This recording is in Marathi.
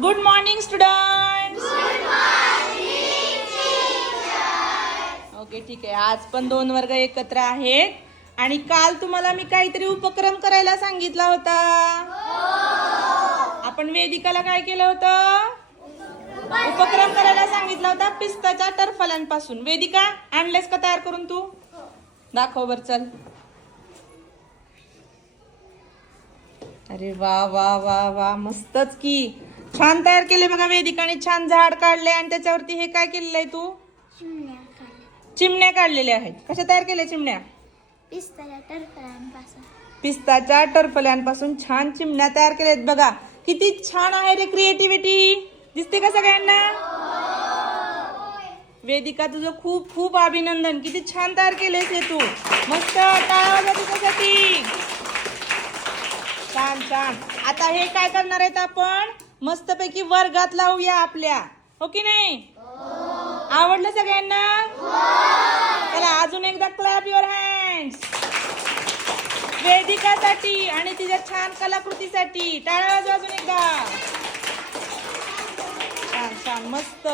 गुड मॉर्निंग स्टुडंट ओके ठीक आहे. आज पण दोन वर्ग एकत्र आहेत. आणि काल तुम्हाला मी काहीतरी उपक्रम करायला सांगितला होता. आपण वेदिकाला काय केलं होतं? उपक्रम. करायला सांगितला होता पिस्ताच्या टरफल्यांपासून वेदिका आणलेस का तयार करून तू? दाखव बर चल. अरे वा वा वा वा. मस्तच की. छान तयार केले बघा वेदिकाने छान झाड काढले आणि त्याच्यावरती हे काय केलेलं आहे तू? चिमण्या काढलेल्या आहेत. कशा तयार केल्या चिमण्या? पिस्ताच्या टरफल्यांपासून छान चिमण्या तयार केल्या आहेत बघा. किती छान आहे रे क्रिएटिव्हिटी दिसते का सगळ्यांना? वेदिका तुझं खूप खूप अभिनंदन. किती छान तयार केलेस हे तू. मस्त वाजवा तुझ्यासाठी. छान छान. आता हे काय करणार आहेत आपण? मस्तपैकी वर्गात लावूया आपल्या. हो की नाही? आवडलं सगळ्यांना? चला अजून एकदा क्लॅप युअर हँड्स वेदिकासाठी आणि तिच्या छान कलाकृतीसाठी टाळा अजून एकदा. छान छान मस्त.